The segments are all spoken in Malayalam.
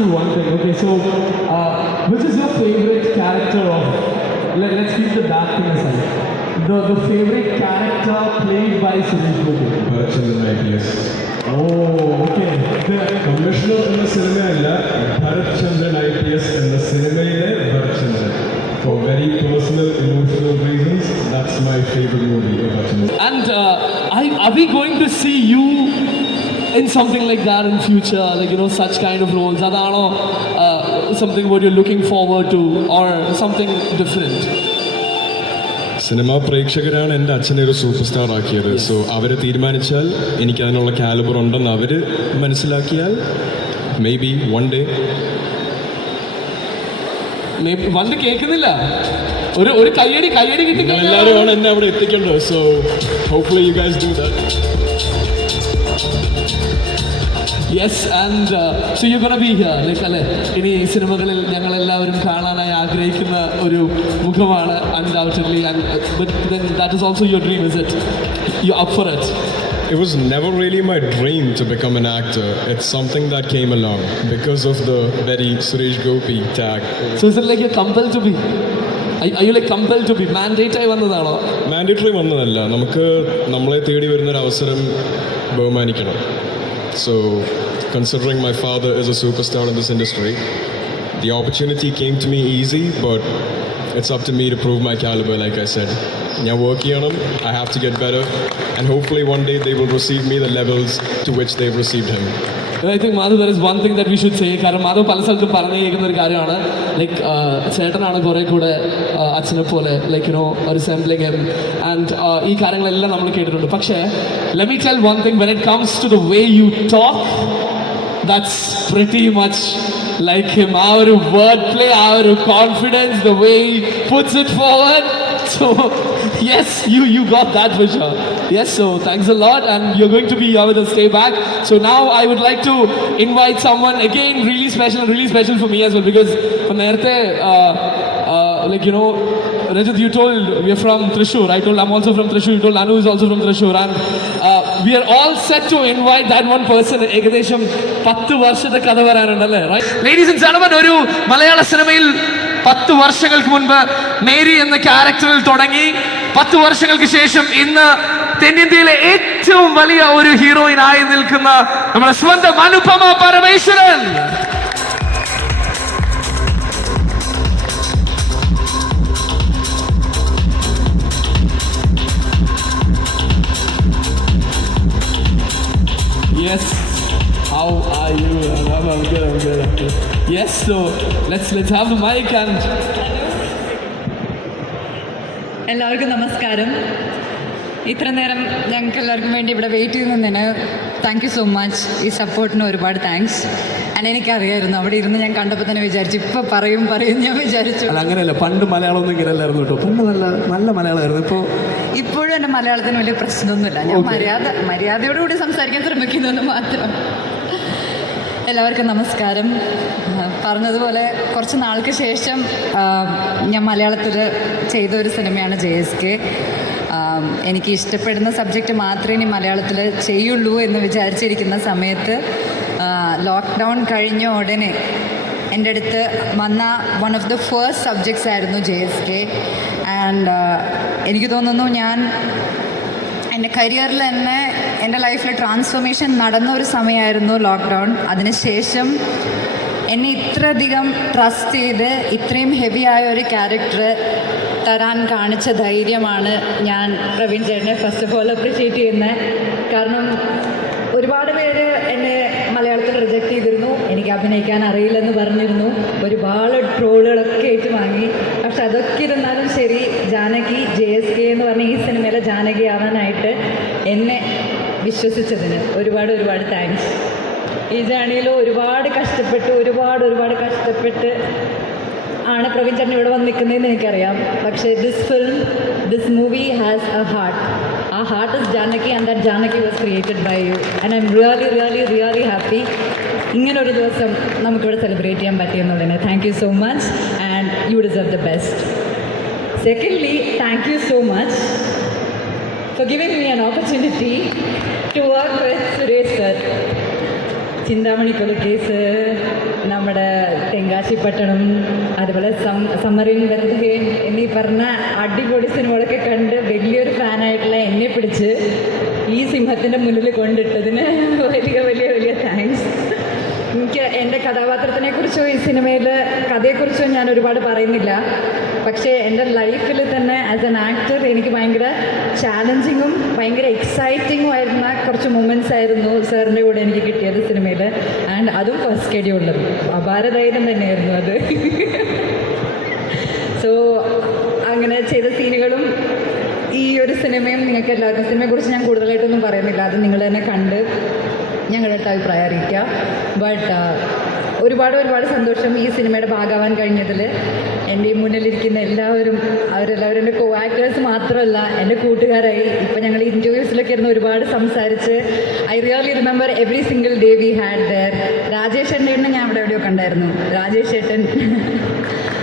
you one thing. Okay, so which is your favorite character of? Let's keep the dark thing aside. The favorite character played by Suresh Gopi. Bharatchandran IPS. Oh, okay. Commissioner എന്ന സിനിമയല്ല, ഭരത്ചന്ദ്രൻ IPS എന്ന സിനിമയിലെ Bharathchandran. For very personal, emotional reasons, that's my favorite movie of Bharatchandran. And are we going to see you in something like that in future? Like, you know, such kind of roles? Adano, something what you're looking forward to, or something different? Cinema പ്രേക്ഷകരാണ് എൻ്റെ അച്ഛനെ ഒരു സൂപ്പർ സ്റ്റാർ ആക്കിയത്. സോ അവർ തീരുമാനിച്ചാൽ എനിക്ക് അതിനുള്ള കാലിബർ ഉണ്ടെന്ന് അവർ മനസ്സിലാക്കിയാൽ മേ ബി വൺ ഡേ വന്ന് കേൾക്കുന്നില്ല. ഒരു കയ്യടി കിട്ടി. എല്ലാവരുമാണ് എന്നെ അവിടെ എത്തിക്കേണ്ടത്. So hopefully you guys do that. Yes, and so you gonna B here. Like അല്ലേ, ഇനി ഈ സിനിമകളിൽ ഞങ്ങളെല്ലാവരും കാണാനായി ആഗ്രഹിക്കുന്ന ഒരു മുഖമാണ് undoubtedly. But then that is also your dream, is it? U up for it? It was never really my dream to become an actor. It's something that came along because of the very Suresh Gopi tag. So is it like you're compelled to be? Are you like compelled to be? Mandate ആയി വന്നതാണോ? മാൻഡേറ്ററി വന്നതല്ല, നമുക്ക് നമ്മളെ തേടി വരുന്നൊരു അവസരം ബഹുമാനിക്കണം. So considering my father is a superstar in this industry, the opportunity came to me easy, but it's up to me to prove my caliber. Like I said, ഞാൻ വർക്ക് ചെയ്യണം. I have to get better, and hopefully one day they will receive me the levels to which they've received him. I think Madhu, there is one thing that we should say. കാരണം മാധവ് പല സ്ഥലത്തും പറഞ്ഞു കേൾക്കുന്ന ഒരു കാര്യമാണ്, ലൈക്ക് ചേട്ടനാണ് കുറെ കൂടെ അച്ഛനെ പോലെ, like you know resembling him, and ഈ കാര്യങ്ങളെല്ലാം നമ്മൾ കേട്ടിട്ടുണ്ട്. പക്ഷേ let me tell one thing, when it comes to the way you talk, that's pretty much like him. ആ ഒരു വേർഡ് പ്ലേ, ആ ഒരു confidence, the way he puts it forward. So yes, you got that for sure. Yes, so thanks a lot, and you're going to be here with us. Stay back. So now I would like to invite someone again really special for me as well, because നേരത്തെ like you know, Rajat, you told we're from Thrissur. I told I'm also from Thrissur. You told Anu is also from Thrissur, and we are all set to invite that one person. ഏകദേശം 10 വർഷത്തെ കഥ പറയാനുണ്ടല്ലേ, right? Ladies and gentlemen, ഒരു മലയാള സിനിമയിൽ 10 വർഷങ്ങൾക്ക് മുൻപ് മേരി എന്ന ക്യാരക്ടറിൽ തുടങ്ങി 10 വർഷങ്ങൾക്ക് ശേഷം ഇന്ന് തെന്നിന്ത്യയിലെ ഏറ്റവും വലിയ ഒരു ഹീറോയിൻ ആയി നിൽക്കുന്ന നമ്മുടെ സ്വന്തം Anupama Parameswaran. Yes, how are you? I'm good. Yes, so let's have the mic and എല്ലാവർക്കും നമസ്കാരം. ഇത്ര നേരം ഞങ്ങൾക്ക് എല്ലാവർക്കും വേണ്ടി ഇവിടെ വെയിറ്റ് ചെയ്യുന്നതിന് താങ്ക് യു സോ മച്ച്. ഈ സപ്പോർട്ടിന് ഒരുപാട് താങ്ക്സ്. ആൻഡ് എനിക്കറിയായിരുന്നു, അവിടെ ഇരുന്ന് ഞാൻ കണ്ടപ്പോൾ തന്നെ വിചാരിച്ചു ഇപ്പം പറയും ഞാൻ വിചാരിച്ചു. അങ്ങനെയല്ല, പണ്ട് മലയാളം ഒന്നും ഇങ്ങനെ അല്ലായിരുന്നു കേട്ടോ. പണ്ട് നല്ല മലയാളമായിരുന്നു. ഇപ്പോഴും എൻ്റെ മലയാളത്തിന് വലിയ പ്രശ്നമൊന്നുമില്ല. ഞാൻ മര്യാദയോടുകൂടി സംസാരിക്കാൻ ശ്രമിക്കുന്നതെന്ന് മാത്രം. എല്ലാവർക്കും നമസ്കാരം. പറഞ്ഞതുപോലെ കുറച്ച് നാൾക്ക് ശേഷം ഞാൻ മലയാളത്തിൽ ചെയ്ത ഒരു സിനിമയാണ് JSK. എനിക്ക് ഇഷ്ടപ്പെടുന്ന സബ്ജക്റ്റ് മാത്രമേ ഇനി മലയാളത്തിൽ ചെയ്യുള്ളൂ എന്ന് വിചാരിച്ചിരിക്കുന്ന സമയത്ത് ലോക്ക്ഡൗൺ കഴിഞ്ഞ ഉടനെ എൻ്റെ അടുത്ത് വന്ന one of the first subjects ആയിരുന്നു JSK. ആൻഡ് എനിക്ക് തോന്നുന്നു ഞാൻ എൻ്റെ കരിയറിൽ തന്നെ എൻ്റെ ലൈഫിൽ ട്രാൻസ്ഫോർമേഷൻ നടന്ന ഒരു സമയമായിരുന്നു ലോക്ക്ഡൗൺ. അതിനുശേഷം എന്നെ ഇത്രയധികം ട്രസ്റ്റ് ചെയ്ത് ഇത്രയും ഹെവി ആയ ഒരു ക്യാരക്ടർ തരാൻ കാണിച്ച ധൈര്യമാണ് ഞാൻ പ്രവീൺ ചേട്ടനെ ഫസ്റ്റ് ഓഫ് ഓൾ അപ്രിഷ്യേറ്റ് ചെയ്യുന്നത്. കാരണം ഒരുപാട് പേര് എന്നെ മലയാളത്തിൽ റിജക്റ്റ് ചെയ്തിരുന്നു, എനിക്ക് അഭിനയിക്കാൻ അറിയില്ലെന്ന് പറഞ്ഞിരുന്നു, ഒരുപാട് ട്രോളുകളൊക്കെ ഏറ്റുവാങ്ങി. പക്ഷെ അതൊക്കെ ഇരുന്നാലും ശരി, ജാനകി JSK എന്ന് പറഞ്ഞ ഈ സിനിമയിലെ ജാനകി ആവാനായിട്ട് എന്നെ വിശ്വസിച്ചതിന് ഒരുപാട് താങ്ക്സ്. ഈ ജേണിയിൽ ഒരുപാട് കഷ്ടപ്പെട്ട് ആണ് പ്രവീൺ ചേട്ടൻ ഇവിടെ വന്ന് നിൽക്കുന്നതെന്ന് എനിക്കറിയാം. പക്ഷേ this movie has a heart. ആ heart is Janaki, and that Janaki was created by you. And I am really happy ഇങ്ങനൊരു ദിവസം നമുക്കിവിടെ സെലിബ്രേറ്റ് ചെയ്യാൻ പറ്റിയെന്നുള്ളതിന്. Thank you so much, and you deserve the best. Secondly, thank you so much for giving me an opportunity to work with Suresh sir. Chinthamani Kolacase, നമ്മുടെ അവകാശപ്പെട്ടണം, അതുപോലെ സമ്മറിൻ ബെത്ത് എന്നീ പറഞ്ഞ അടിപൊളി സിനിമകളൊക്കെ കണ്ട് വലിയൊരു ഫാനായിട്ടുള്ള എന്നെ പിടിച്ച് ഈ സിംഹത്തിൻ്റെ മുന്നിൽ കൊണ്ടിട്ടതിന് വലിയ വലിയ വലിയ താങ്ക്സ്. എനിക്ക് എൻ്റെ കഥാപാത്രത്തിനെക്കുറിച്ചോ ഈ സിനിമയിലെ കഥയെക്കുറിച്ചോ ഞാൻ ഒരുപാട് പറയുന്നില്ല. പക്ഷേ എൻ്റെ ലൈഫിൽ തന്നെ ആസ് എൻ ആക്ടർ എനിക്ക് ഭയങ്കര ചാലഞ്ചിങ്ങും ഭയങ്കര എക്സൈറ്റിങ്ങും ആയിരുന്ന കുറച്ച് മൊമെൻറ്റ്സ് ആയിരുന്നു സാറിൻ്റെ കൂടെ എനിക്ക് കിട്ടിയത് സിനിമയിൽ. ആൻഡ് അതും ഫസ്റ്റ് ഷെഡ്യൂളിലും അപാരധൈര്യം തന്നെയായിരുന്നു അത്. സോ അങ്ങനെ ചെയ്ത സീനുകളും ഈ ഒരു സിനിമയും നിങ്ങൾക്ക് എല്ലാവർക്കും, സിനിമയെക്കുറിച്ച് ഞാൻ കൂടുതലായിട്ടൊന്നും പറയുന്നില്ല, അത് നിങ്ങൾ തന്നെ കണ്ട് ഞങ്ങളുടെ അഭിപ്രായം അറിയിക്കുക. ബട്ട് ഒരുപാട് ഒരുപാട് സന്തോഷം ഈ സിനിമയുടെ ഭാഗമാവാൻ കഴിഞ്ഞതിൽ. എൻ്റെ ഈ മുന്നിലിരിക്കുന്ന എല്ലാവരും, അവരെല്ലാവരും എൻ്റെ കോ ആക്ടേഴ്സ് മാത്രമല്ല എൻ്റെ കൂട്ടുകാരായി. ഇപ്പം ഞങ്ങൾ ഇൻ്റർവ്യൂസിലൊക്കെ ഇരുന്ന് ഒരുപാട് സംസാരിച്ച് I really remember every single day we had there. Rajesh ഏട്ടനെ ഞാൻ അവിടെ എവിടെയോ കണ്ടായിരുന്നു, രാജേഷ് ഏട്ടൻ.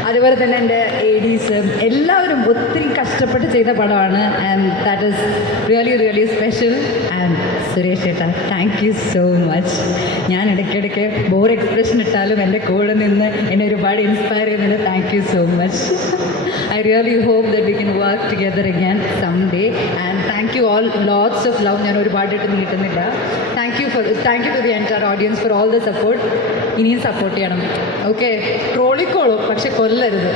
അതുപോലെ തന്നെ എൻ്റെ ADs എല്ലാവരും ഒത്തിരി കഷ്ടപ്പെട്ട് ചെയ്ത പടമാണ്. And that is really really special. And Suresh ഏട്ടാ, താങ്ക് യു സോ മച്ച്. ഞാൻ ഇടയ്ക്കിടയ്ക്ക് ബോർ എക്സ്പ്രഷൻ ഇട്ടാലും എൻ്റെ കൂടെ നിന്ന് എന്നെ ഒരുപാട് ഇൻസ്പയർ ചെയ്യുന്നതിന് thank you so much. I really hope that we can work together again some day. And thank you all, lots of love. ഞാൻ ഒരുപാടായിട്ടൊന്നും കിട്ടുന്നില്ല. Thank you to the entire audience for all the support. ഇനിയും സപ്പോർട്ട് ചെയ്യണം. ഓക്കെ, ട്രോളിക്കോളും പക്ഷെ കൊല്ലരുത്.